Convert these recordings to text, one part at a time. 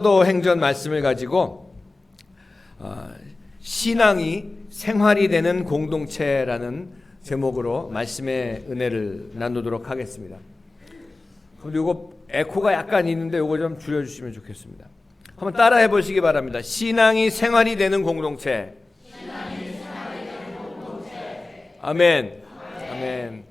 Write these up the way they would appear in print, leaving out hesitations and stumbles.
사도행전 말씀을 가지고 신앙이 생활이 되는 공동체라는 제목으로 말씀의 은혜를 나누도록 하겠습니다. 그리고 에코가 약간 있는데 이거 좀 줄여주시면 좋겠습니다. 한번 따라해 보시기 바랍니다. 신앙이 생활이 되는 공동체. 아멘. 아멘.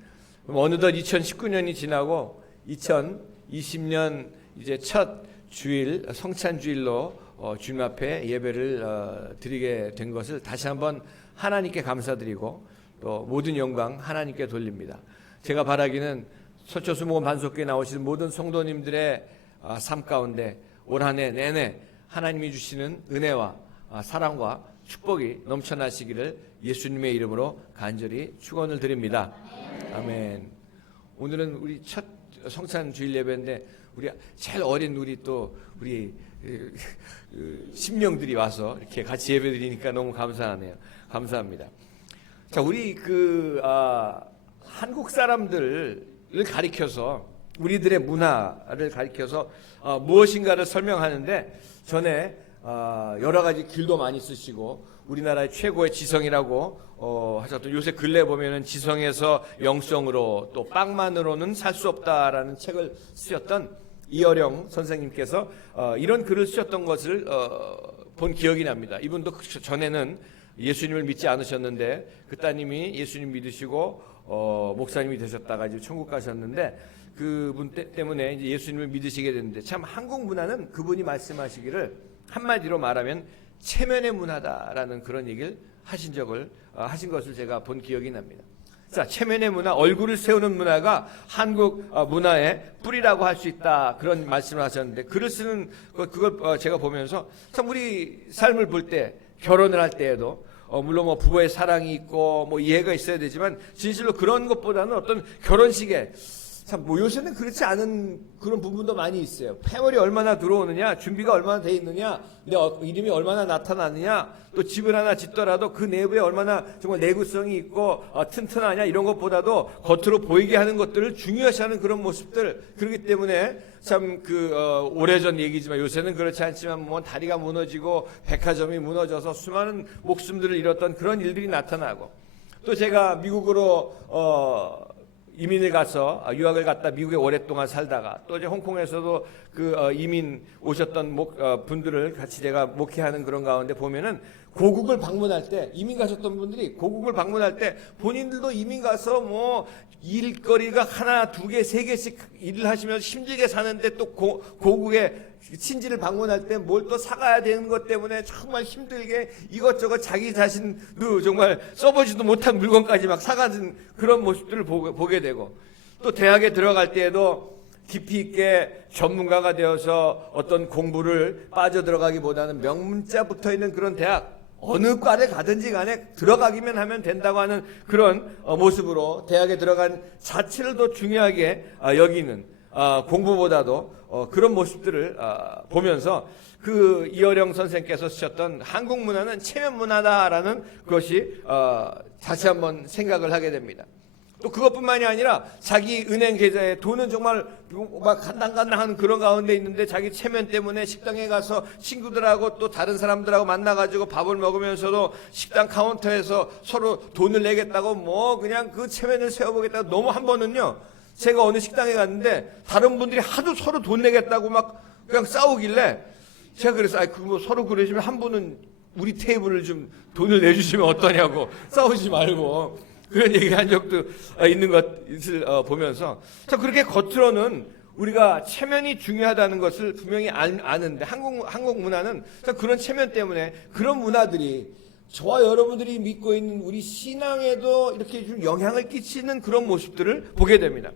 어느덧 2019년이 지나고 2020년 이제 첫 주일 성찬주일로 주님 앞에 예배를 드리게 된 것을 다시 한번 하나님께 감사드리고 또 모든 영광 하나님께 돌립니다. 제가 바라기는 서초수목원 반석교에 나오시는 모든 성도님들의 삶 가운데 올 한 해 내내 하나님이 주시는 은혜와 사랑과 축복이 넘쳐나시기를 예수님의 이름으로 간절히 축원을 드립니다. 아멘. 오늘은 우리 첫 성찬주일 예배인데 우리 제일 어린 우리 신명들이 와서 이렇게 같이 예배드리니까 너무 감사하네요. 감사합니다. 자, 우리 한국 사람들을 가리켜서 우리들의 문화를 가리켜서 무엇인가를 설명하는데 전에 여러 가지 길도 많이 쓰시고 우리나라의 최고의 지성이라고 하셨던 요새 근래 보면은 지성에서 영성으로 또 빵만으로는 살 수 없다라는 책을 쓰셨던 이어령 선생님께서 이런 글을 쓰셨던 것을 본 기억이 납니다. 이분도 전에는 예수님을 믿지 않으셨는데 그 따님이 예수님 믿으시고 목사님이 되셨다가 이제 천국 가셨는데 그분 때문에 이제 예수님을 믿으시게 됐는데 참 한국 문화는 그분이 말씀하시기를 한마디로 말하면 체면의 문화다라는 그런 얘기를 하신 것을 제가 본 기억이 납니다. 자, 체면의 문화, 얼굴을 세우는 문화가 한국 문화의 뿌리라고 할 수 있다 그런 말씀을 하셨는데 글을 쓰는 그걸 제가 보면서 참 우리 삶을 볼 때 결혼을 할 때에도 물론 뭐 부부의 사랑이 있고 뭐 이해가 있어야 되지만 진실로 그런 것보다는 어떤 결혼식에 참 뭐 요새는 그렇지 않은 그런 부분도 많이 있어요. 패널이 얼마나 들어오느냐, 준비가 얼마나 돼 있느냐, 내 이름이 얼마나 나타나느냐, 또 집을 하나 짓더라도 그 내부에 얼마나 정말 내구성이 있고 튼튼하냐 이런 것보다도 겉으로 보이게 하는 것들을 중요시하는 그런 모습들. 그렇기 때문에 참 오래전 얘기지만 요새는 그렇지 않지만 뭐 다리가 무너지고 백화점이 무너져서 수많은 목숨들을 잃었던 그런 일들이 나타나고 또 제가 미국으로 이민을 가서 유학을 갔다 미국에 오랫동안 살다가 또 이제 홍콩에서도 이민 오셨던 분들을 같이 제가 목회하는 그런 가운데 보면은 고국을 방문할 때 이민 가셨던 분들이 고국을 방문할 때 본인들도 이민 가서 뭐 일거리가 하나 두 개 세 개씩 일을 하시면서 힘들게 사는데 또 고국에 친지를 방문할 때 뭘 또 사가야 되는 것 때문에 정말 힘들게 이것저것 자기 자신도 정말 써보지도 못한 물건까지 막 사가는 그런 모습들을 보게 되고 또 대학에 들어갈 때에도 깊이 있게 전문가가 되어서 어떤 공부를 빠져들어가기보다는 명문자 붙어있는 그런 대학 어느 과를 가든지 간에 들어가기만 하면 된다고 하는 그런 모습으로 대학에 들어간 자체를 더 중요하게 여기는 공부보다도 그런 모습들을 보면서 이어령 선생께서 쓰셨던 한국 문화는 체면 문화다라는 것이 다시 한번 생각을 하게 됩니다. 또 그것뿐만이 아니라 자기 은행 계좌에 돈은 정말 막 간당간당한 그런 가운데 있는데 자기 체면 때문에 식당에 가서 친구들하고 또 다른 사람들하고 만나가지고 밥을 먹으면서도 식당 카운터에서 서로 돈을 내겠다고 뭐 그냥 그 체면을 세워보겠다고 너무 한 번은요 제가 어느 식당에 갔는데 다른 분들이 하도 서로 돈 내겠다고 막 그냥 싸우길래 제가 그래서 뭐 서로 그러시면 한 분은 우리 테이블을 좀 돈을 내주시면 어떠냐고 싸우지 말고 그런 얘기한 적도 있는 것을 보면서 자 그렇게 겉으로는 우리가 체면이 중요하다는 것을 분명히 아는데 한국 문화는 그런 체면 때문에 그런 문화들이 저와 여러분들이 믿고 있는 우리 신앙에도 이렇게 좀 영향을 끼치는 그런 모습들을 보게 됩니다.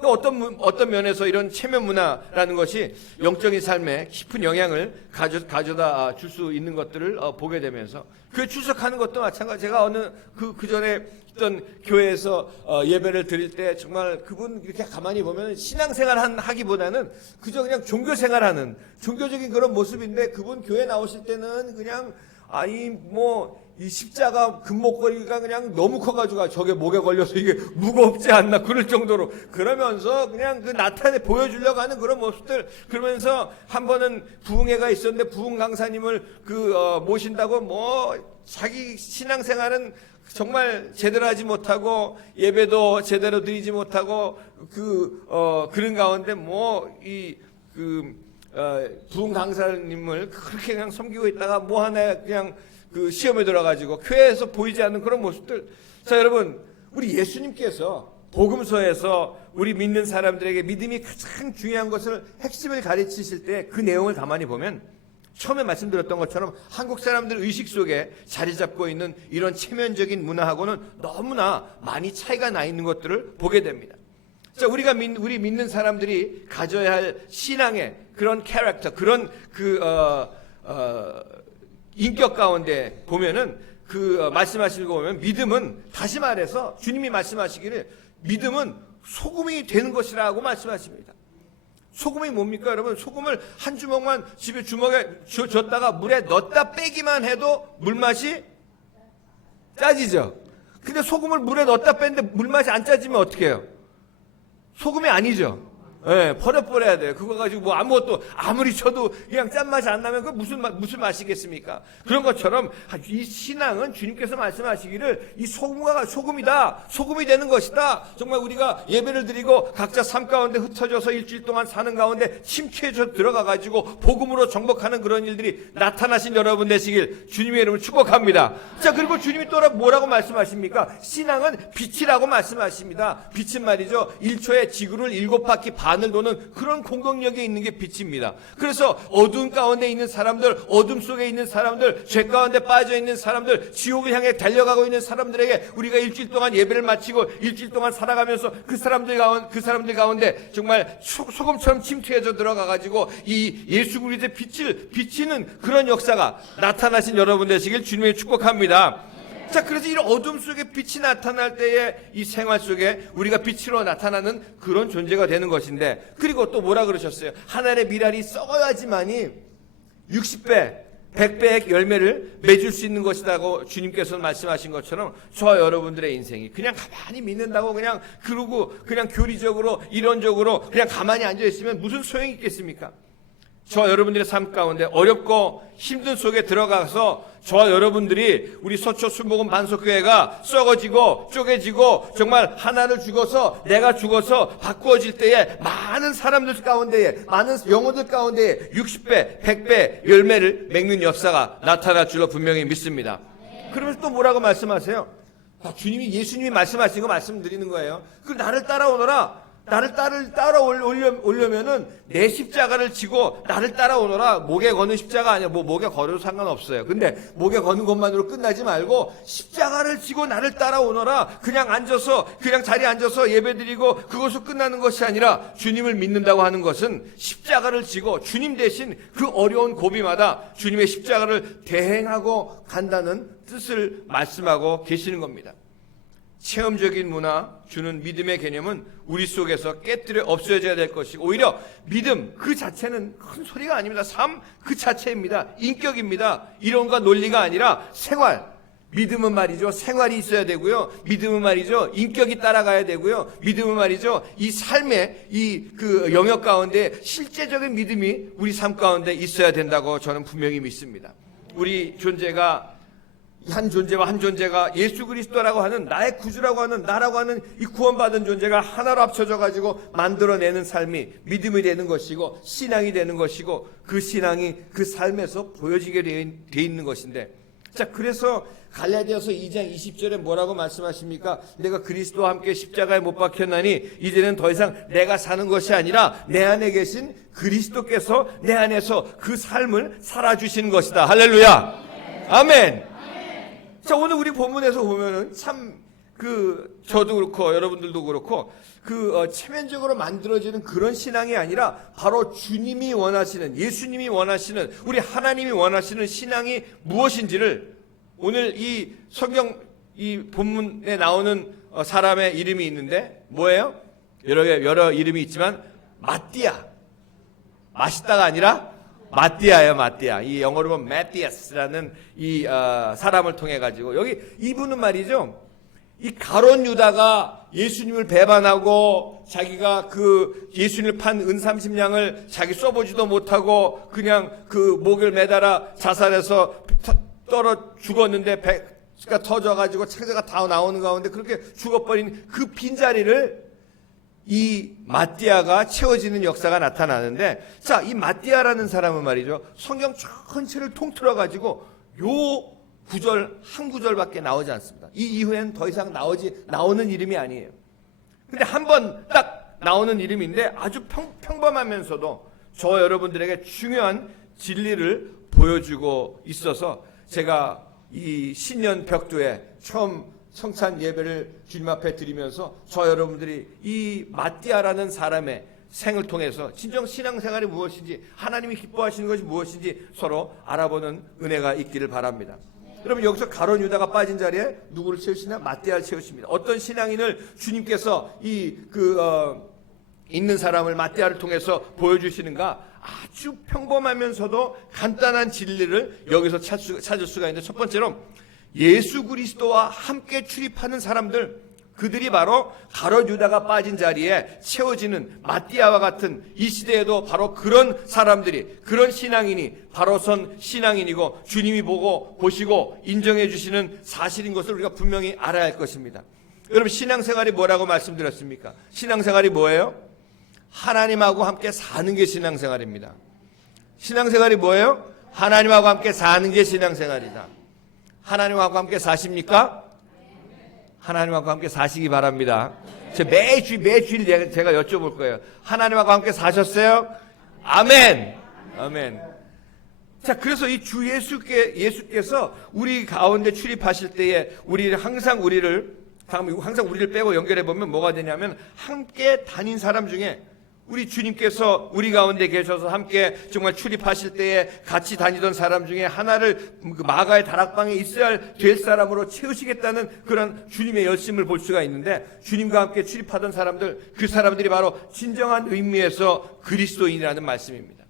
어떤 면에서 이런 체면 문화라는 것이 영적인 삶에 깊은 영향을 가져다 줄 수 있는 것들을 보게 되면서 교회 출석하는 것도 마찬가지. 제가 그 전에 있던 교회에서 예배를 드릴 때 정말 그분 이렇게 가만히 보면 신앙생활 하기보다는 그저 그냥 종교생활하는 종교적인 그런 모습인데 그분 교회 나오실 때는 그냥 아니 뭐 이 십자가 금목걸이가 그냥 너무 커가지고 저게 목에 걸려서 이게 무겁지 않나 그럴 정도로 그러면서 그냥 그 나타내 보여주려고 하는 그런 모습들. 그러면서 한 번은 부흥회가 있었는데 부흥 강사님을 모신다고 뭐 자기 신앙생활은 정말 제대로 하지 못하고 예배도 제대로 드리지 못하고 그런 가운데 부흥 강사님을 그렇게 그냥 섬기고 있다가 뭐 하나 그냥 그 시험에 들어가지고 교회에서 보이지 않는 그런 모습들. 자, 여러분, 우리 예수님께서 복음서에서 우리 믿는 사람들에게 믿음이 가장 중요한 것을 핵심을 가르치실 때 그 내용을 가만히 보면 처음에 말씀드렸던 것처럼 한국 사람들 의식 속에 자리 잡고 있는 이런 체면적인 문화하고는 너무나 많이 차이가 나 있는 것들을 보게 됩니다. 자, 우리 믿는 사람들이 가져야 할 신앙의 그런 캐릭터, 그런 인격 가운데 보면은 말씀하시는 거 보면 믿음은, 다시 말해서 주님이 말씀하시기를 믿음은 소금이 되는 것이라고 말씀하십니다. 소금이 뭡니까, 여러분? 소금을 한 주먹만 집에 주먹에 줬다가 물에 넣었다 빼기만 해도 물맛이 짜지죠. 근데 소금을 물에 넣었다 뺐는데 물맛이 안 짜지면 어떻게 해요? 소금이 아니죠. 예, 버려야 돼요. 그거 가지고 뭐 아무것도 아무리 쳐도 그냥 짠맛이 안 나면 그 무슨 맛이겠습니까? 그런 것처럼 이 신앙은 주님께서 말씀하시기를 이 소금이다. 소금이 되는 것이다. 정말 우리가 예배를 드리고 각자 삶 가운데 흩어져서 일주일 동안 사는 가운데 침체해서 들어가가지고 복음으로 정복하는 그런 일들이 나타나신 여러분 되시길 주님의 이름을 축복합니다. 자, 그리고 주님이 또 뭐라고 말씀하십니까? 신앙은 빛이라고 말씀하십니다. 빛은 말이죠, 1초에 지구를 7바퀴 반을 도는 그런 공격력이 있는 게 빛입니다. 그래서 어두운 가운데 있는 사람들, 어둠 속에 있는 사람들, 죄 가운데 빠져 있는 사람들, 지옥을 향해 달려가고 있는 사람들에게 우리가 일주일 동안 예배를 마치고 일주일 동안 살아가면서 그 사람들 가운데 정말 소금처럼 침투해져 들어가가지고 이 예수 그리스도의 빛을 비치는 그런 역사가 나타나신 여러분 되시길 주님의 축복합니다. 자, 그래서 이런 어둠 속에 빛이 나타날 때에 이 생활 속에 우리가 빛으로 나타나는 그런 존재가 되는 것인데, 그리고 또 뭐라 그러셨어요? 하늘의 미랄이 썩어야지만이 60배, 100배의 열매를 맺을 수 있는 것이라고 주님께서 말씀하신 것처럼 저와 여러분들의 인생이 그냥 가만히 믿는다고 그냥 그러고 그냥 교리적으로 이론적으로 그냥 가만히 앉아있으면 무슨 소용이 있겠습니까? 저와 여러분들의 삶 가운데 어렵고 힘든 속에 들어가서 저와 여러분들이 우리 서초 순복음 반석교회가 썩어지고 쪼개지고 정말 하나를 죽어서 내가 죽어서 바꾸어질 때에 많은 사람들 가운데에, 많은 영혼들 가운데에 60배, 100배 열매를 맺는 역사가 나타날 줄로 분명히 믿습니다. 그러면서 또 뭐라고 말씀하세요? 예수님이 말씀하신 거 말씀드리는 거예요. 그 나를 따라오너라. 나를 따라오려면은 내 십자가를 지고 나를 따라오너라. 목에 거는 십자가 아니야. 뭐 목에 걸어도 상관없어요. 근데 목에 거는 것만으로 끝나지 말고 십자가를 지고 나를 따라오너라. 그냥 자리에 앉아서 예배드리고 그것으로 끝나는 것이 아니라 주님을 믿는다고 하는 것은 십자가를 지고 주님 대신 그 어려운 고비마다 주님의 십자가를 대행하고 간다는 뜻을 말씀하고 계시는 겁니다. 체험적인 문화 주는 믿음의 개념은 우리 속에서 깨뜨려 없어져야 될 것이고, 오히려 믿음 그 자체는 큰 소리가 아닙니다. 삶 그 자체입니다. 인격입니다. 이론과 논리가 아니라 생활. 믿음은 말이죠, 생활이 있어야 되고요. 믿음은 말이죠, 인격이 따라가야 되고요. 믿음은 말이죠, 이 삶의 그 영역 가운데 실제적인 믿음이 우리 삶 가운데 있어야 된다고 저는 분명히 믿습니다. 우리 존재가 한 존재와 한 존재가 예수 그리스도라고 하는 나의 구주라고 하는 나라고 하는 이 구원받은 존재가 하나로 합쳐져 가지고 만들어내는 삶이 믿음이 되는 것이고 신앙이 되는 것이고, 그 신앙이 그 삶에서 보여지게 돼 있는 것인데, 자, 그래서 갈라디아서 2장 20절에 뭐라고 말씀하십니까? 내가 그리스도와 함께 십자가에 못 박혔나니 이제는 더 이상 내가 사는 것이 아니라 내 안에 계신 그리스도께서 내 안에서 그 삶을 살아주시는 것이다. 할렐루야. 아멘. 자, 오늘 우리 본문에서 보면은 참 저도 그렇고 여러분들도 그렇고 체면적으로 만들어지는 그런 신앙이 아니라 바로 주님이 원하시는, 예수님이 원하시는, 우리 하나님이 원하시는 신앙이 무엇인지를 오늘 이 성경 이 본문에 나오는 사람의 이름이 있는데 뭐예요? 여러 이름이 있지만 마띠아, 맛있다가 아니라 마띠아예요, 마띠아. 이 영어로 보면 마티아스라는 이 사람을 통해 가지고 여기 이분은 말이죠. 이 가룟 유다가 예수님을 배반하고 자기가 그 예수님을 판 은 30냥을 자기 써보지도 못하고 그냥 그 목을 매달아 자살해서 떨어 죽었는데 배가 터져가지고 창자가 다 나오는 가운데 그렇게 죽어버린 그 빈자리를 이 마띠아가 채워지는 역사가 나타나는데, 자, 이 마띠아라는 사람은 말이죠, 성경 전체를 통틀어 가지고 요 구절 한 구절밖에 나오지 않습니다. 이 이후에는 더 이상 나오는 이름이 아니에요. 근데 한 번 딱 나오는 이름인데 아주 평범하면서도 저 여러분들에게 중요한 진리를 보여주고 있어서 제가 이 신년 벽두에 처음 성찬 예배를 주님 앞에 드리면서 저 여러분들이 이 마띠아라는 사람의 생을 통해서 진정 신앙생활이 무엇인지, 하나님이 기뻐하시는 것이 무엇인지 서로 알아보는 은혜가 있기를 바랍니다. 여러분, 여기서 가룟 유다가 빠진 자리에 누구를 채우시냐? 마띠아를 채우십니다. 어떤 신앙인을 주님께서 있는 사람을 마띠아를 통해서 보여주시는가? 아주 평범하면서도 간단한 진리를 여기서 찾을 수가 있는데, 첫 번째로 예수 그리스도와 함께 출입하는 사람들, 그들이 바로 가룟 유다가 빠진 자리에 채워지는 마띠아와 같은, 이 시대에도 바로 그런 사람들이, 그런 신앙인이 바로선 신앙인이고 주님이 보시고 인정해 주시는 사실인 것을 우리가 분명히 알아야 할 것입니다. 여러분, 신앙생활이 뭐라고 말씀드렸습니까? 신앙생활이 뭐예요? 하나님하고 함께 사는 게 신앙생활입니다. 신앙생활이 뭐예요? 하나님하고 함께 사는 게 신앙생활이다. 하나님하고 함께 사십니까? 하나님하고 함께 사시기 바랍니다. 매주일 제가 여쭤볼 거예요. 하나님하고 함께 사셨어요? 아멘. 아멘. 자, 그래서 이 주 예수께서 우리 가운데 출입하실 때에 항상 우리를 빼고 연결해 보면 뭐가 되냐면, 함께 다닌 사람 중에 우리 주님께서 우리 가운데 계셔서 함께 정말 출입하실 때에 같이 다니던 사람 중에 하나를 마가의 다락방에 있어야 될 사람으로 채우시겠다는 그런 주님의 열심을 볼 수가 있는데, 주님과 함께 출입하던 사람들, 그 사람들이 바로 진정한 의미에서 그리스도인이라는 말씀입니다.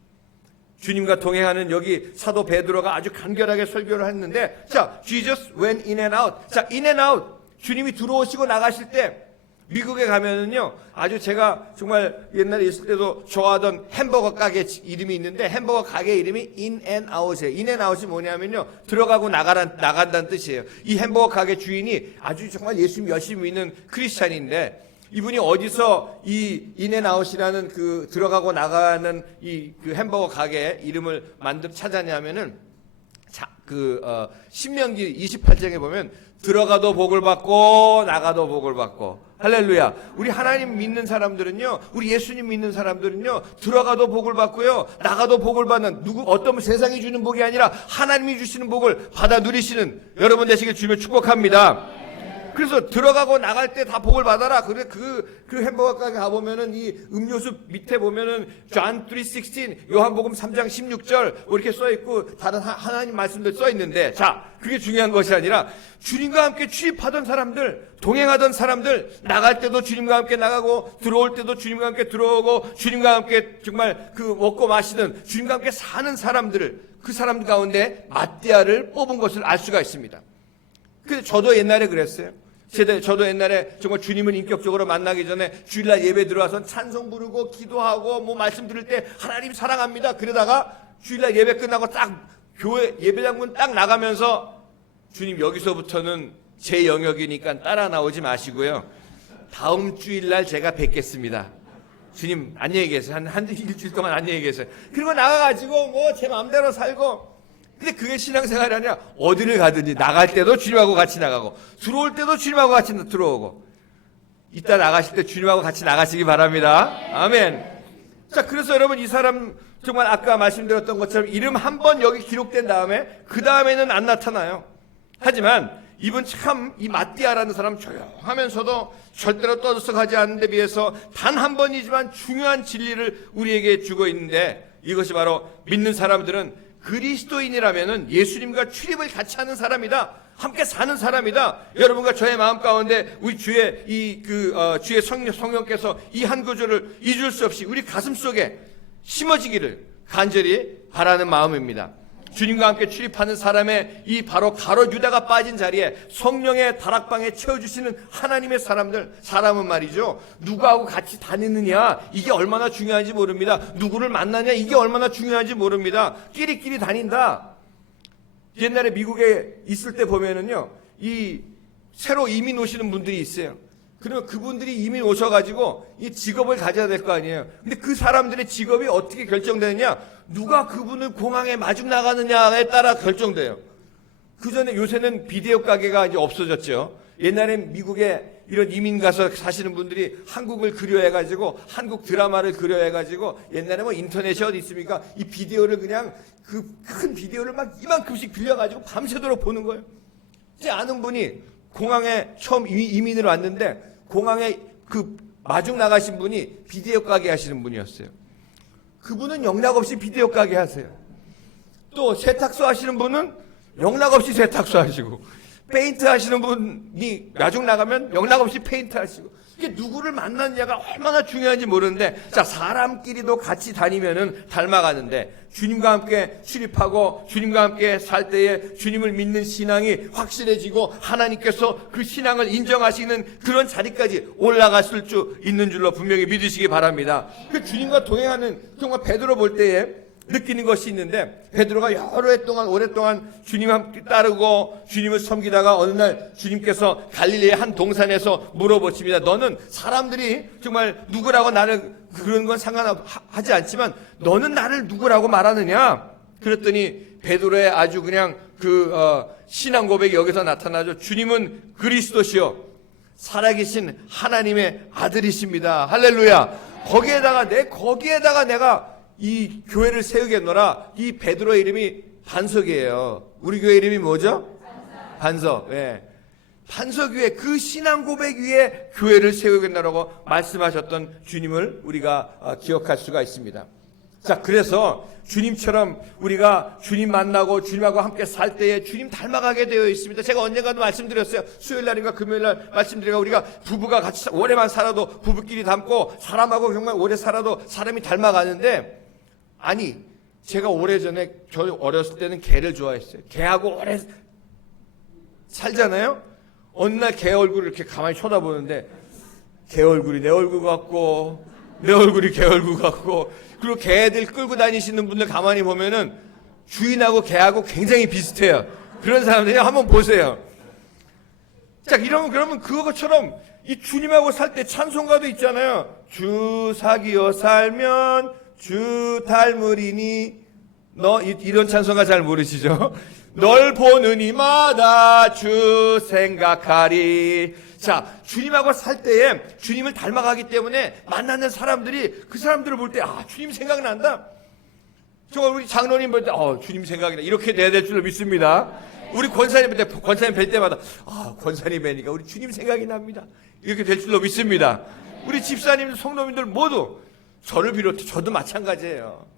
주님과 동행하는 여기 사도 베드로가 아주 간결하게 설교를 했는데, 자, Jesus went in and out. 자, in and out. 주님이 들어오시고 나가실 때, 미국에 가면은요, 아주 제가 정말 옛날에 있을 때도 좋아하던 햄버거 가게 이름이 있는데, 햄버거 가게 이름이 In and Out이에요. In and Out이 뭐냐면요, 들어가고 나간다는 뜻이에요. 이 햄버거 가게 주인이 아주 정말 예수님 열심히 믿는 크리스찬인데, 이분이 어디서 이 In and Out이라는 그 들어가고 나가는 그 햄버거 가게 이름을 찾았냐면은, 신명기 28장에 보면 들어가도 복을 받고 나가도 복을 받고, 할렐루야. 우리 하나님 믿는 사람들은요, 우리 예수님 믿는 사람들은요, 들어가도 복을 받고요, 나가도 복을 받는, 어떤 세상이 주는 복이 아니라 하나님이 주시는 복을 받아 누리시는 여러분 되시길 주님을 축복합니다. 그래서 들어가고 나갈 때 다 복을 받아라. 그래, 그 햄버거 가게 가보면은 이 음료수 밑에 보면은 John 3:16, 요한복음 3장 16절 이렇게 써있고, 다른 하나님 말씀들 써있는데, 자, 그게 중요한 것이 아니라 주님과 함께 출입하던 사람들, 동행하던 사람들, 나갈 때도 주님과 함께 나가고, 들어올 때도 주님과 함께 들어오고, 주님과 함께 정말 먹고 마시는, 주님과 함께 사는 사람들을, 그 사람들 가운데 마띠아를 뽑은 것을 알 수가 있습니다. 그래서 저도 옛날에 그랬어요. 저도 옛날에 정말 주님을 인격적으로 만나기 전에 주일날 예배 들어와서 찬송 부르고 기도하고 말씀 들을 때 하나님 사랑합니다. 그러다가 주일날 예배 끝나고 딱 교회 예배장문 딱 나가면서, 주님 여기서부터는 제 영역이니까 따라 나오지 마시고요, 다음 주일날 제가 뵙겠습니다. 주님 안녕히 계세요. 한 일주일 동안 안녕히 계세요. 그리고 나가가지고 제 마음대로 살고. 근데 그게 신앙생활이 아니라 어디를 가든지 나갈 때도 주님하고 같이 나가고, 들어올 때도 주님하고 같이 들어오고, 이따 나가실 때 주님하고 같이 나가시기 바랍니다. 아멘. 자, 그래서 여러분, 이 사람 정말 아까 말씀드렸던 것처럼 이름 한 번 여기 기록된 다음에 그 다음에는 안 나타나요. 하지만 이분 참, 이 마띠아라는 사람 조용하면서도 절대로 떠들썩하지 않는 데 비해서 단 한 번이지만 중요한 진리를 우리에게 주고 있는데, 이것이 바로 믿는 사람들은 그리스도인이라면은 예수님과 출입을 같이 하는 사람이다. 함께 사는 사람이다. 여러분과 저의 마음 가운데 우리 주의 주의 성령께서 이 한 구절을 잊을 수 없이 우리 가슴 속에 심어지기를 간절히 바라는 마음입니다. 주님과 함께 출입하는 사람의 이 바로 가롯 유다가 빠진 자리에 성령의 다락방에 채워주시는 하나님의 사람은 말이죠, 누구하고 같이 다니느냐 이게 얼마나 중요한지 모릅니다. 누구를 만나냐 이게 얼마나 중요한지 모릅니다. 끼리끼리 다닌다. 옛날에 미국에 있을 때 보면은요, 이 새로 이민 오시는 분들이 있어요. 그러면 그분들이 이민 오셔가지고 이 직업을 가져야 될 거 아니에요. 근데 그 사람들의 직업이 어떻게 결정되느냐, 누가 그분을 공항에 마중 나가느냐에 따라 결정돼요. 그 전에 요새는 비디오 가게가 이제 없어졌죠. 옛날엔 미국에 이런 이민 가서 사시는 분들이 한국을 그려해가지고 한국 드라마를 그려해가지고, 옛날에 뭐 인터넷이 어디 있습니까? 이 비디오를 그냥 그 큰 비디오를 막 이만큼씩 빌려가지고 밤새도록 보는 거예요. 이제 아는 분이 공항에 처음 이민을 왔는데 공항에 그 마중 나가신 분이 비디오 가게 하시는 분이었어요. 그분은 영락없이 비디오 가게 하세요. 또 세탁소 하시는 분은 영락없이 세탁소 하시고, 페인트 하시는 분이 마중 나가면 영락없이 페인트 하시고, 이게 누구를 만나느냐가 얼마나 중요한지 모르는데, 자, 사람끼리도 같이 다니면은 닮아가는데, 주님과 함께 출입하고 주님과 함께 살 때에 주님을 믿는 신앙이 확실해지고 하나님께서 그 신앙을 인정하시는 그런 자리까지 올라갔을 수 있는 줄로 분명히 믿으시기 바랍니다. 그 주님과 동행하는, 정말 베드로 볼 때에 느끼는 것이 있는데, 베드로가 여러 해 동안 오랫동안 주님 함께 따르고 주님을 섬기다가 어느 날 주님께서 갈릴리의 한 동산에서 물어보십니다. 너는 사람들이 정말 누구라고 나를, 그런 건 상관하지 않지만 너는 나를 누구라고 말하느냐? 그랬더니 베드로의 아주 그냥 신앙 고백이 여기서 나타나죠. 주님은 그리스도시요 살아계신 하나님의 아들이십니다. 할렐루야. 거기에다가 내가 이 교회를 세우겠노라. 이 베드로의 이름이 반석이에요. 우리 교회 이름이 뭐죠? 반석. 예. 반석 위에, 그 신앙 고백 위에 교회를 세우겠노라고 말씀하셨던 주님을 우리가 기억할 수가 있습니다. 자, 그래서 주님처럼 우리가 주님 만나고 주님하고 함께 살 때에 주님 닮아가게 되어 있습니다. 제가 언젠가도 말씀드렸어요. 수요일날인가 금요일날 말씀드리고, 우리가 부부가 같이 오래만 살아도 부부끼리 닮고, 사람하고 정말 오래 살아도 사람이 닮아가는데, 아니, 제가 오래전에, 저 어렸을 때는 개를 좋아했어요. 개하고 오래 살잖아요. 어느 날 개 얼굴을 이렇게 가만히 쳐다보는데, 개 얼굴이 내 얼굴 같고 내 얼굴이 개 얼굴 같고, 그리고 개들 끌고 다니시는 분들 가만히 보면은 주인하고 개하고 굉장히 비슷해요. 그런 사람들이 한번 보세요. 자, 그러면 그것처럼 이 주님하고 살 때 찬송가도 있잖아요. 주 사귀어 살면 주 닮으리니. 이런 찬송가 잘 모르시죠? 널 보는 이마다 주 생각하리. 자, 주님하고 살 때에 주님을 닮아가기 때문에 만나는 사람들이 그 사람들을 볼 때, 아, 주님 생각난다. 정말 우리 장로님 볼 때, 주님 생각이 나. 이렇게 돼야 될 줄로 믿습니다. 우리 권사님 뵐 때마다, 권사님 뵈니까 우리 주님 생각이 납니다. 이렇게 될 줄로 믿습니다. 우리 집사님들, 성도님들 모두, 저를 비롯해 저도 마찬가지예요.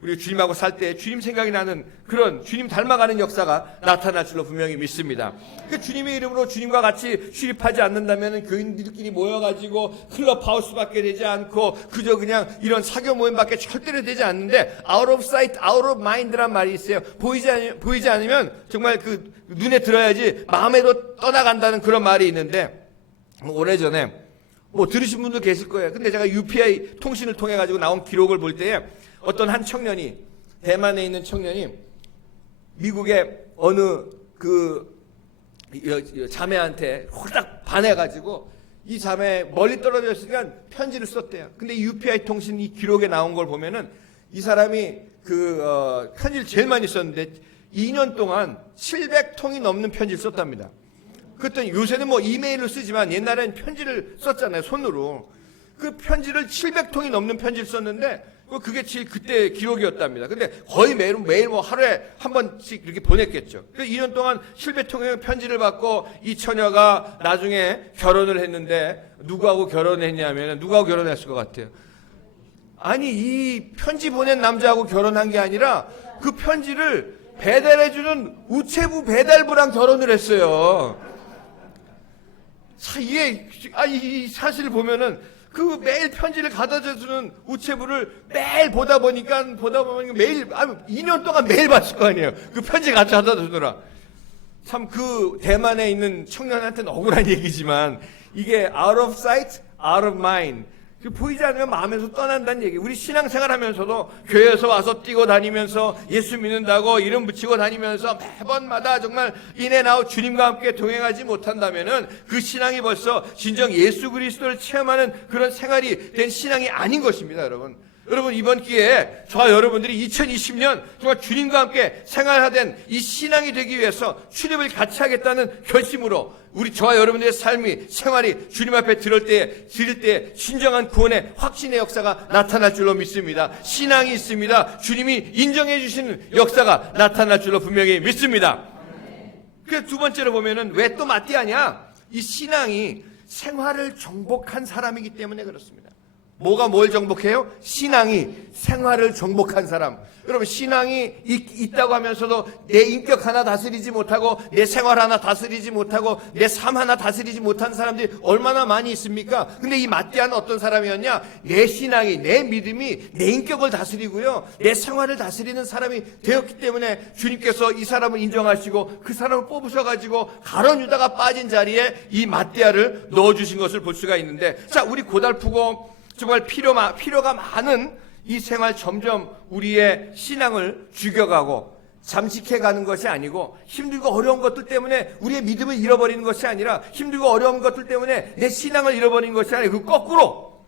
우리 주님하고 살 때 주님 생각이 나는 그런 주님 닮아가는 역사가 나타날 줄로 분명히 믿습니다. 그 주님의 이름으로 주님과 같이 출입하지 않는다면 교인들끼리 모여가지고 클럽하우스밖에 되지 않고 그저 그냥 이런 사교 모임밖에 절대로 되지 않는데, out of sight, out of mind란 말이 있어요. 보이지 않으면 정말 그 눈에 들어야지 마음에도 떠나간다는 그런 말이 있는데, 오래전에 들으신 분도 계실 거예요. 근데 제가 UPI 통신을 통해 가지고 나온 기록을 볼 때에 어떤 한 청년이, 대만에 있는 청년이 미국의 어느 자매한테 홀딱 반해가지고, 이 자매 멀리 떨어져 있으니까 편지를 썼대요. 근데 UPI 통신 이 기록에 나온 걸 보면은 이 사람이 편지를 제일 많이 썼는데 2년 동안 700통이 넘는 편지를 썼답니다. 그랬더니 요새는 이메일을 쓰지만 옛날에는 편지를 썼잖아요, 손으로. 그 편지를 700통이 넘는 편지를 썼는데 그게 제일 그때 기록이었답니다. 근데 거의 매일 하루에 한 번씩 이렇게 보냈겠죠. 그래서 2년 동안 700통의 편지를 받고 이 처녀가 나중에 결혼을 했는데, 누구하고 결혼했냐면, 누구하고 결혼했을 것 같아요? 아니, 이 편지 보낸 남자하고 결혼한 게 아니라 그 편지를 배달해주는 우체부 배달부랑 결혼을 했어요. 이 사실을 보면은 그 매일 편지를 가져다 주는 우체부를 매일 보다 보니까 매일 2년 동안 매일 봤을 거 아니에요. 그 편지 가져다 주느라. 참 그 대만에 있는 청년한테는 억울한 얘기지만 이게 out of sight, out of mind. 보이지 않으면 마음에서 떠난다는 얘기. 우리 신앙생활 하면서도 교회에서 와서 뛰고 다니면서 예수 믿는다고 이름 붙이고 다니면서 매번마다 정말 인앤아웃 주님과 함께 동행하지 못한다면은 그 신앙이 벌써 진정 예수 그리스도를 체험하는 그런 생활이 된 신앙이 아닌 것입니다, 여러분. 여러분, 이번 기회에 저와 여러분들이 2020년 정말 주님과 함께 생활하된 이 신앙이 되기 위해서 출입을 같이 하겠다는 결심으로 저와 여러분들의 삶이, 생활이 주님 앞에 드릴 때에 진정한 구원의 확신의 역사가 나타날 줄로 믿습니다. 신앙이 있습니다. 주님이 인정해 주시는 역사가 나타날 줄로 분명히 믿습니다. 그래서 두 번째로 보면은 왜 또 마띠아냐? 이 신앙이 생활을 정복한 사람이기 때문에 그렇습니다. 뭐가 뭘 정복해요? 신앙이 생활을 정복한 사람. 여러분, 신앙이 있다고 하면서도 내 인격 하나 다스리지 못하고 내 생활 하나 다스리지 못하고 내 삶 하나 다스리지 못한 사람들이 얼마나 많이 있습니까? 근데 이 마띠아는 어떤 사람이었냐? 내 신앙이, 내 믿음이 내 인격을 다스리고요, 내 생활을 다스리는 사람이 되었기 때문에 주님께서 이 사람을 인정하시고 그 사람을 뽑으셔가지고 가룟 유다가 빠진 자리에 이 마띠아를 넣어주신 것을 볼 수가 있는데, 자, 우리 고달프고 정말 필요가 많은 이 생활 점점 우리의 신앙을 죽여가고 잠식해가는 것이 아니고, 힘들고 어려운 것들 때문에 우리의 믿음을 잃어버리는 것이 아니라, 힘들고 어려운 것들 때문에 내 신앙을 잃어버리는 것이 아니라, 그 거꾸로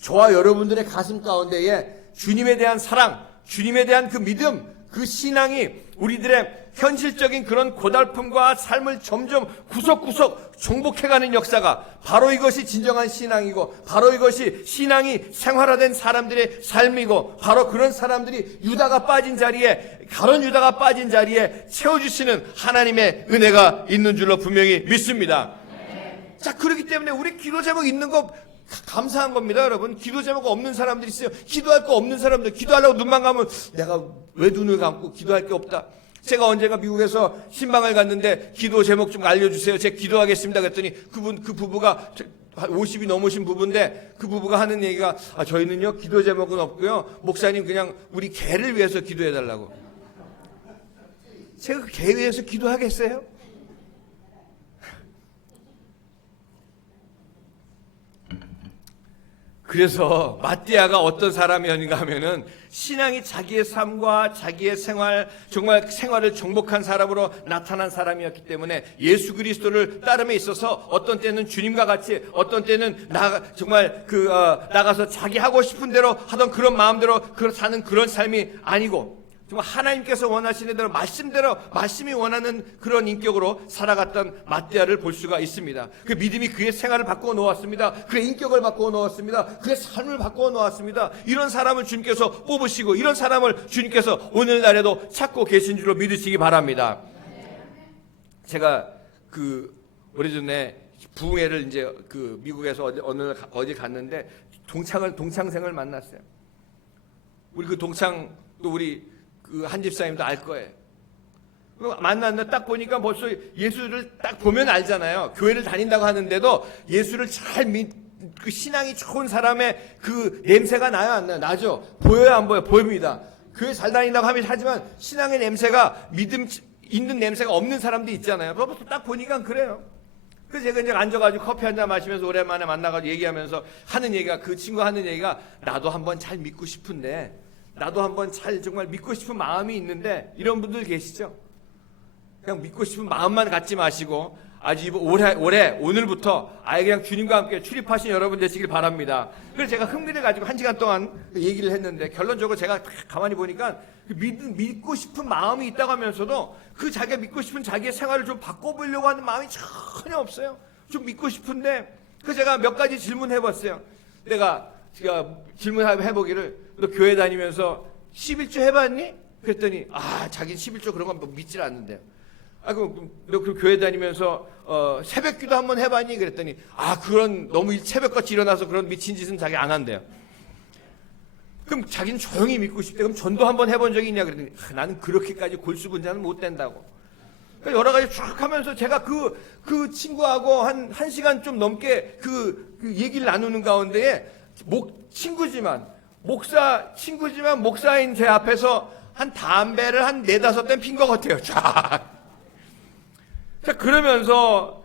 저와 여러분들의 가슴 가운데에 주님에 대한 사랑, 주님에 대한 그 믿음, 그 신앙이 우리들의 현실적인 그런 고달픔과 삶을 점점 구석구석 정복해가는 역사가, 바로 이것이 진정한 신앙이고, 바로 이것이 신앙이 생활화된 사람들의 삶이고, 바로 그런 사람들이 유다가 빠진 자리에, 가룟 유다가 빠진 자리에 채워주시는 하나님의 은혜가 있는 줄로 분명히 믿습니다. 자, 그렇기 때문에 우리 기도 제목 있는 거 감사한 겁니다, 여러분. 기도 제목 없는 사람들이 있어요. 기도할 거 없는 사람들, 기도하려고 눈만 감으면 내가 왜 눈을 감고 기도할 게 없다. 제가 언젠가 미국에서 신방을 갔는데 기도 제목 좀 알려주세요. 제가 기도하겠습니다. 그랬더니 그 부부가 50이 넘으신 부부인데, 그 부부가 하는 얘기가, 저희는요 기도 제목은 없고요, 목사님 그냥 우리 개를 위해서 기도해달라고. 제가 그 개 위해서 기도하겠어요? 그래서 마띠아가 어떤 사람이었는가 하면은, 신앙이 자기의 삶과 자기의 생활, 정말 생활을 정복한 사람으로 나타난 사람이었기 때문에 예수 그리스도를 따름에 있어서 어떤 때는 주님과 같이, 어떤 때는 정말 나가서 자기 하고 싶은 대로 하던 그런 마음대로 사는 그런 삶이 아니고, 정말 하나님께서 원하시는 대로, 말씀이 원하는 그런 인격으로 살아갔던 마띠아를 볼 수가 있습니다. 그 믿음이 그의 생활을 바꾸어 놓았습니다. 그의 인격을 바꾸어 놓았습니다. 그의 삶을 바꾸어 놓았습니다. 이런 사람을 주님께서 뽑으시고, 이런 사람을 주님께서 오늘날에도 찾고 계신 줄로 믿으시기 바랍니다. 제가 오래전에 부흥회를 이제 미국에서 어디 갔는데 동창생을 만났어요. 우리 그 동창, 또 우리 한 집사님도 알 거예요. 만났는데 딱 보니까 벌써 예수를 딱 보면 알잖아요. 교회를 다닌다고 하는데도 예수를 그 신앙이 좋은 사람의 그 냄새가 나요, 안 나요? 나죠? 보여요, 안 보여요? 보입니다. 교회 잘 다닌다고 하지만 신앙의 냄새가, 믿음 있는 냄새가 없는 사람도 있잖아요. 딱 보니까 그래요. 그래서 제가 이제 앉아가지고 커피 한잔 마시면서 오랜만에 만나가지고 얘기하면서 그 친구가 하는 얘기가, 나도 한번 잘 믿고 싶은데, 나도 한번 정말 믿고 싶은 마음이 있는데, 이런 분들 계시죠? 그냥 믿고 싶은 마음만 갖지 마시고, 아주 오늘부터 아예 그냥 주님과 함께 출입하신 여러분 되시길 바랍니다. 그래서 제가 흥미를 가지고 1시간 동안 얘기를 했는데, 결론적으로 제가 가만히 보니까 믿고 싶은 마음이 있다고 하면서도 자기가 믿고 싶은 자기의 생활을 좀 바꿔보려고 하는 마음이 전혀 없어요. 좀 믿고 싶은데, 그래서 제가 몇 가지 질문해봤어요. 제가 질문해보기를, 너 교회 다니면서 11조 해봤니? 그랬더니, 자기 11조 그런 건 믿질 않는데요. 너 교회 다니면서 새벽 기도 한번 해봤니? 그랬더니, 그런 너무 새벽같이 일어나서 그런 미친 짓은 자기 안 한대요. 그럼 자기는 조용히 믿고 싶대. 그럼 전도 한번 해본 적이 있냐? 그랬더니, 나는 그렇게까지 골수분자는 못 된다고. 여러 가지 쭉 하면서 제가 그 친구하고 한 시간 좀 넘게 그 얘기를 나누는 가운데에 친구지만 목사인 제 앞에서 한 담배를 한 4-5대 핀 것 같아요. 쫙. 자, 그러면서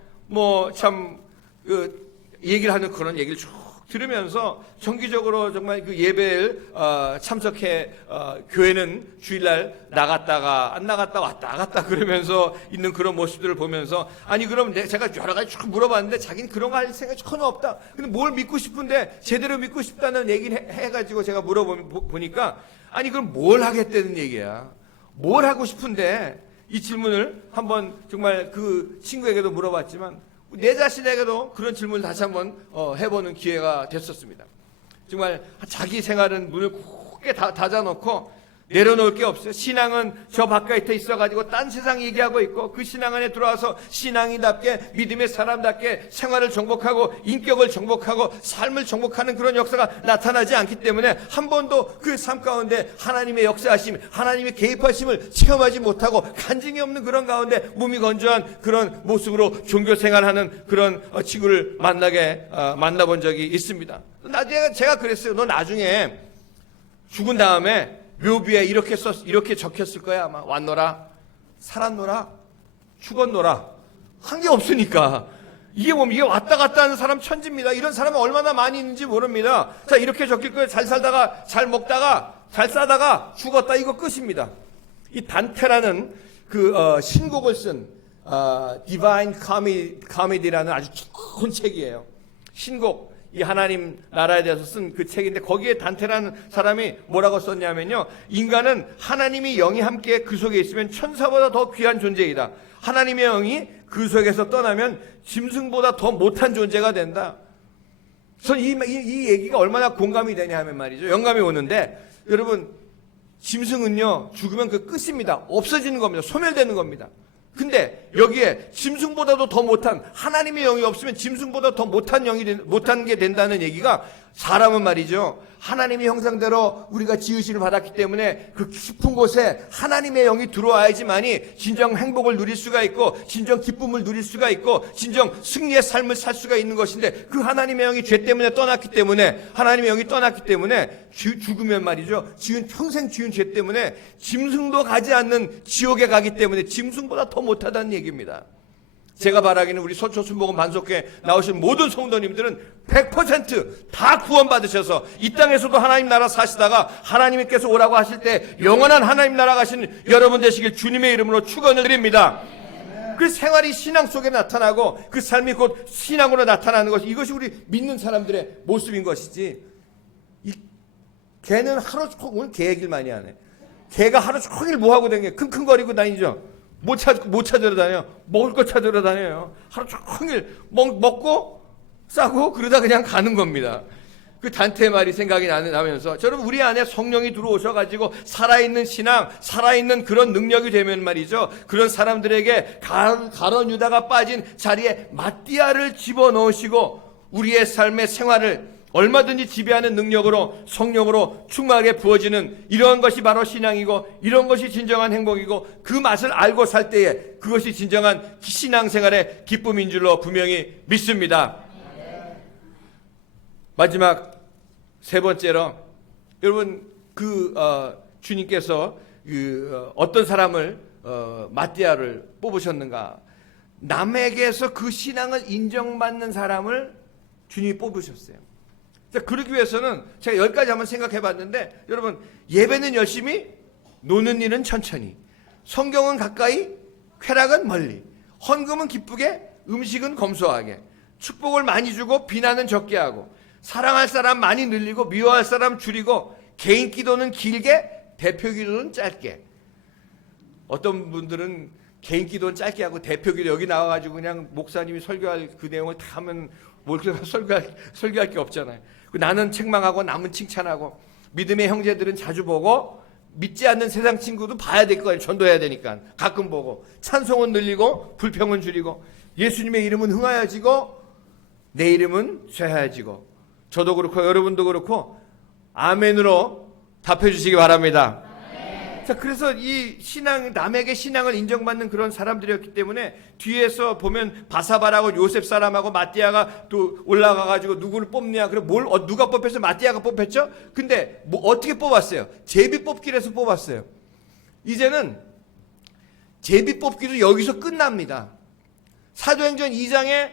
얘기를 하는 그런 얘기를 쭉 들으면서 정기적으로 정말 그 예배에 참석해 교회는 주일날 나갔다가 안 나갔다 왔다 갔다 그러면서 있는 그런 모습들을 보면서 아니 그럼 제가 여러 가지 쭉 물어봤는데 자기는 그런 거 할 생각이 전혀 없다. 근데 뭘 믿고 싶은데 제대로 믿고 싶다는 얘기를 해가지고 제가 물어보니까 아니 그럼 뭘 하겠다는 얘기야. 뭘 하고 싶은데 이 질문을 한번 정말 그 친구에게도 물어봤지만 내 자신에게도 그런 질문을 다시 한번 해보는 기회가 됐었습니다. 정말 자기 생활은 문을 굳게 닫아놓고 내려놓을 게 없어요. 신앙은 저 바깥에 있어가지고 딴 세상 얘기하고 있고 그 신앙 안에 들어와서 신앙이답게 믿음의 사람답게 생활을 정복하고 인격을 정복하고 삶을 정복하는 그런 역사가 나타나지 않기 때문에 한 번도 그 삶 가운데 하나님의 역사하심, 하나님의 개입하심을 체험하지 못하고 간증이 없는 그런 가운데 몸이 건조한 그런 모습으로 종교 생활하는 그런 친구를 만나본 적이 있습니다. 제가 그랬어요. 너 나중에 죽은 다음에 묘비에 이렇게 적혔을 거야. 아마 왔노라, 살았노라, 죽었노라. 한 게 없으니까. 이게 왔다 갔다 하는 사람 천지입니다. 이런 사람은 얼마나 많이 있는지 모릅니다. 자, 이렇게 적힐 거예요. 잘 살다가, 잘 먹다가, 잘 싸다가 죽었다. 이거 끝입니다. 이 단테라는 신곡을 쓴 Divine Comedy라는 아주 큰 책이에요. 신곡. 이 하나님 나라에 대해서 쓴 그 책인데 거기에 단테라는 사람이 뭐라고 썼냐면요. 인간은 하나님이 영이 함께 그 속에 있으면 천사보다 더 귀한 존재이다. 하나님의 영이 그 속에서 떠나면 짐승보다 더 못한 존재가 된다. 전 이 얘기가 얼마나 공감이 되냐 하면 말이죠. 영감이 오는데 여러분 짐승은요 죽으면 그 끝입니다. 없어지는 겁니다. 소멸되는 겁니다. 근데 여기에 짐승보다도 더 못한 하나님의 영이 없으면 짐승보다 더 못한 게 된다는 얘기가 사람은 말이죠. 하나님의 형상대로 우리가 지으심을 받았기 때문에 그 깊은 곳에 하나님의 영이 들어와야지만이 진정 행복을 누릴 수가 있고 진정 기쁨을 누릴 수가 있고 진정 승리의 삶을 살 수가 있는 것인데 그 하나님의 영이 죄 때문에 떠났기 때문에 하나님의 영이 떠났기 때문에 죽으면 말이죠. 평생 지은 죄 때문에 짐승도 가지 않는 지옥에 가기 때문에 짐승보다 더 못하다는 얘기입니다. 제가 바라기는 우리 서초순복음 반석교회 나오신 모든 성도님들은 100% 구원받으셔서 이 땅에서도 하나님 나라 사시다가 하나님께서 오라고 하실 때 영원한 하나님 나라 가시는 여러분 되시길 주님의 이름으로 축원을 드립니다. 그 생활이 신앙 속에 나타나고 그 삶이 곧 신앙으로 나타나는 것, 이것이 우리 믿는 사람들의 모습인 것이지. 개는 하루 종일 오늘 개 얘기를 많이 하네. 개가 하루 종일 뭐 하고 다니냐? 킁킁거리고 다니죠. 뭐 찾으러 다녀요? 먹을 거 찾으러 다녀요. 하루 종일 먹고 싸고 그러다 그냥 가는 겁니다. 그 단테의 말이 생각이 나면서 여러분 우리 안에 성령이 들어오셔가지고 살아있는 신앙, 살아있는 그런 능력이 되면 말이죠. 그런 사람들에게 가론 유다가 빠진 자리에 마띠아를 집어넣으시고 우리의 삶의 생활을 얼마든지 지배하는 능력으로 성령으로 충만하게 부어지는 이런 것이 바로 신앙이고 이런 것이 진정한 행복이고 그 맛을 알고 살 때에 그것이 진정한 신앙생활의 기쁨인 줄로 분명히 믿습니다. 마지막 세 번째로 여러분 주님께서 어떤 사람을 마띠아를 뽑으셨는가? 남에게서 그 신앙을 인정받는 사람을 주님이 뽑으셨어요. 그러기 위해서는 제가 여기까지 한번 생각해 봤는데 여러분 예배는 열심히 노는 일은 천천히 성경은 가까이 쾌락은 멀리 헌금은 기쁘게 음식은 검소하게 축복을 많이 주고 비난은 적게 하고 사랑할 사람 많이 늘리고 미워할 사람 줄이고 개인 기도는 길게 대표 기도는 짧게. 어떤 분들은 개인 기도는 짧게 하고 대표 기도 여기 나와가지고 그냥 목사님이 설교할 그 내용을 다 하면 뭘 설교할 게 없잖아요. 나는 책망하고 남은 칭찬하고 믿음의 형제들은 자주 보고 믿지 않는 세상 친구도 봐야 될 거예요. 전도해야 되니까 가끔 보고 찬송은 늘리고 불평은 줄이고 예수님의 이름은 흥하여지고 내 이름은 쇠하여지고 저도 그렇고 여러분도 그렇고 아멘으로 답해 주시기 바랍니다. 자, 그래서 이 신앙, 남에게 신앙을 인정받는 그런 사람들이었기 때문에 뒤에서 보면 바사바라고 요셉 사람하고 마띠아가 또 올라가가지고 누구를 뽑냐. 그럼 누가 뽑혔어요? 마띠아가 뽑혔죠? 근데 뭐 어떻게 뽑았어요? 제비 뽑기를 해서 뽑았어요. 이제는 제비 뽑기도 여기서 끝납니다. 사도행전 2장에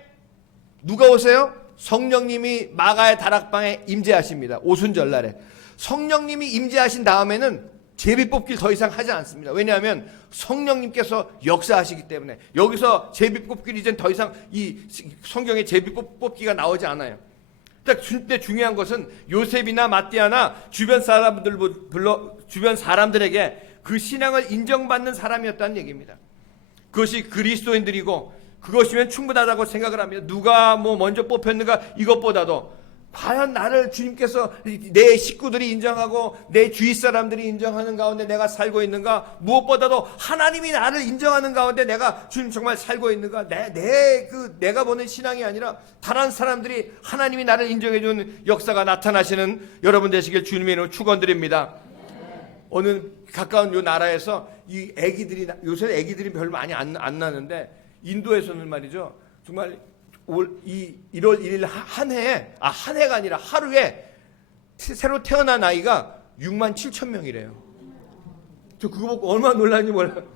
누가 오세요? 성령님이 마가의 다락방에 임재하십니다. 오순절날에. 성령님이 임재하신 다음에는 제비 뽑기를 더 이상 하지 않습니다. 왜냐하면 성령님께서 역사하시기 때문에. 여기서 제비 뽑기를 이젠 더 이상 이 성경에 제비 뽑기가 나오지 않아요. 근데 중요한 것은 요셉이나 마띠아나 주변 사람들에게 그 신앙을 인정받는 사람이었다는 얘기입니다. 그것이 그리스도인들이고 그것이면 충분하다고 생각을 합니다. 누가 뭐 먼저 뽑혔는가 이것보다도 과연 나를 주님께서 내 식구들이 인정하고 내 주위 사람들이 인정하는 가운데 내가 살고 있는가, 무엇보다도 하나님이 나를 인정하는 가운데 내가 주님 정말 살고 있는가, 내가 보는 신앙이 아니라 다른 사람들이 하나님이 나를 인정해 주는 역사가 나타나시는 여러분 되시길 주님의 이름으로 축원드립니다. 어느 가까운 요 나라에서 이 애기들이, 요새 애기들이 별로 많이 안 나는데 인도에서는 말이죠, 정말 1월 1일 한 해가 아니라 하루에 새로 태어난 아이가 6만 7천 명이래요. 저 그거 보고 얼마나 놀랐는지 몰라요.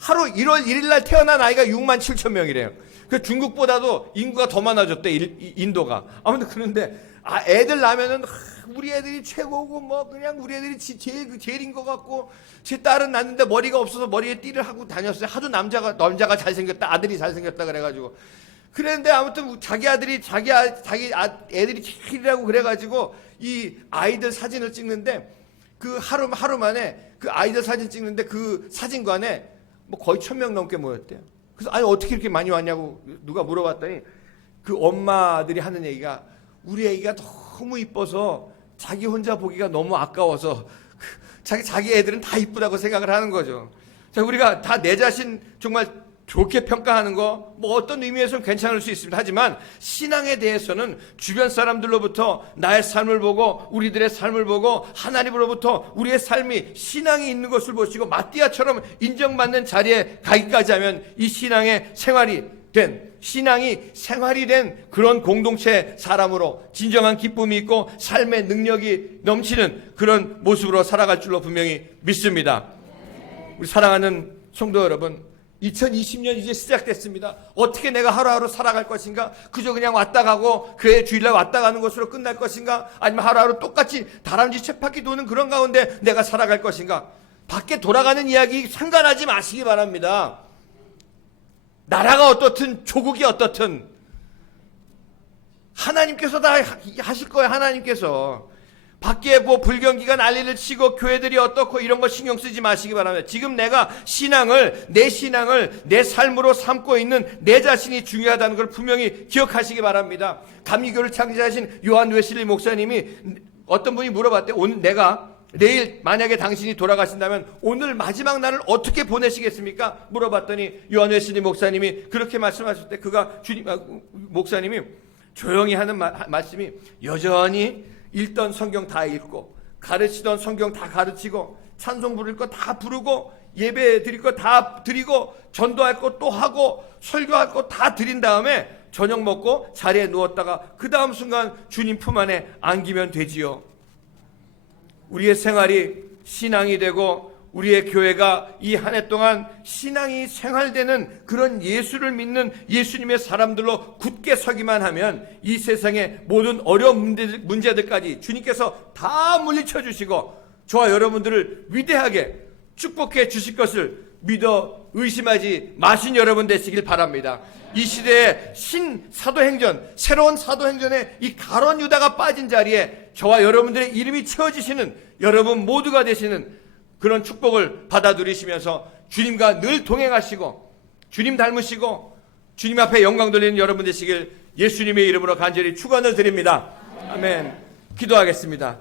하루 1월 1일 날 태어난 아이가 6만 7천 명이래요. 그 중국보다도 인구가 더 많아졌대, 인도가. 아무튼 그런데 애들 낳으면은 우리 애들이 최고고 뭐 그냥 우리 애들이 제일인 것 같고, 제 딸은 낳는데 머리가 없어서 머리에 띠를 하고 다녔어요. 하도 남자가 잘생겼다, 아들이 잘생겼다 그래가지고. 그랬는데 아무튼 자기 애들이 제일이라고 그래가지고 이 아이들 사진을 찍는데 그 하루 만에 그 아이들 사진 찍는데 그 사진관에 뭐 거의 1,000명 넘게 모였대요. 그래서 아니 어떻게 이렇게 많이 왔냐고 누가 물어봤더니 그 엄마들이 하는 얘기가, 우리 애기가 너무 이뻐서 자기 혼자 보기가 너무 아까워서 자기 애들은 다 이쁘다고 생각을 하는 거죠. 자, 우리가 다 내 자신 정말 좋게 평가하는 거 뭐 어떤 의미에서는 괜찮을 수 있습니다. 하지만 신앙에 대해서는 주변 사람들로부터 나의 삶을 보고 우리들의 삶을 보고 하나님으로부터 우리의 삶이 신앙이 있는 것을 보시고 마띠아처럼 인정받는 자리에 가기까지 하면 이 신앙이 생활이 된 그런 공동체 사람으로 진정한 기쁨이 있고 삶의 능력이 넘치는 그런 모습으로 살아갈 줄로 분명히 믿습니다. 우리 사랑하는 성도 여러분, 2020년 이제 시작됐습니다. 어떻게 내가 하루하루 살아갈 것인가? 그저 그냥 왔다 가고 교회 주일날 왔다 가는 것으로 끝날 것인가? 아니면 하루하루 똑같이 다람쥐 쳇바퀴 도는 그런 가운데 내가 살아갈 것인가? 밖에 돌아가는 이야기 상관하지 마시기 바랍니다. 나라가 어떻든 조국이 어떻든 하나님께서 다 하실 거예요. 하나님께서. 밖에 뭐 불경기가 난리를 치고 교회들이 어떻고 이런 거 신경 쓰지 마시기 바랍니다. 지금 내가 내 신앙을 내 삶으로 삼고 있는 내 자신이 중요하다는 걸 분명히 기억하시기 바랍니다. 감리교를 창시하신 요한 웨슬리 목사님이 어떤 분이 물어봤대. 내일 만약에 당신이 돌아가신다면 오늘 마지막 날을 어떻게 보내시겠습니까? 물어봤더니 요한 웨슬리 목사님이 그렇게 말씀하실 때 목사님이 조용히 하는 말씀이, 여전히 읽던 성경 다 읽고 가르치던 성경 다 가르치고 찬송 부를 거 다 부르고 예배 드릴 거 다 드리고 전도할 거 또 하고 설교할 거 다 드린 다음에 저녁 먹고 자리에 누웠다가 그 다음 순간 주님 품 안에 안기면 되지요. 우리의 생활이 신앙이 되고 우리의 교회가 이 한 해 동안 신앙이 생활되는 그런 예수를 믿는 예수님의 사람들로 굳게 서기만 하면 이 세상의 모든 어려운 문제들까지 주님께서 다 물리쳐 주시고 저와 여러분들을 위대하게 축복해 주실 것을 믿어 의심하지 마신 여러분 되시길 바랍니다. 이 시대의 사도행전, 새로운 사도행전에 이 가룟 유다가 빠진 자리에 저와 여러분들의 이름이 채워지시는 여러분 모두가 되시는 그런 축복을 받아 누리시면서 주님과 늘 동행하시고 주님 닮으시고 주님 앞에 영광 돌리는 여러분 되시길 예수님의 이름으로 간절히 축원을 드립니다. 아멘. 기도하겠습니다.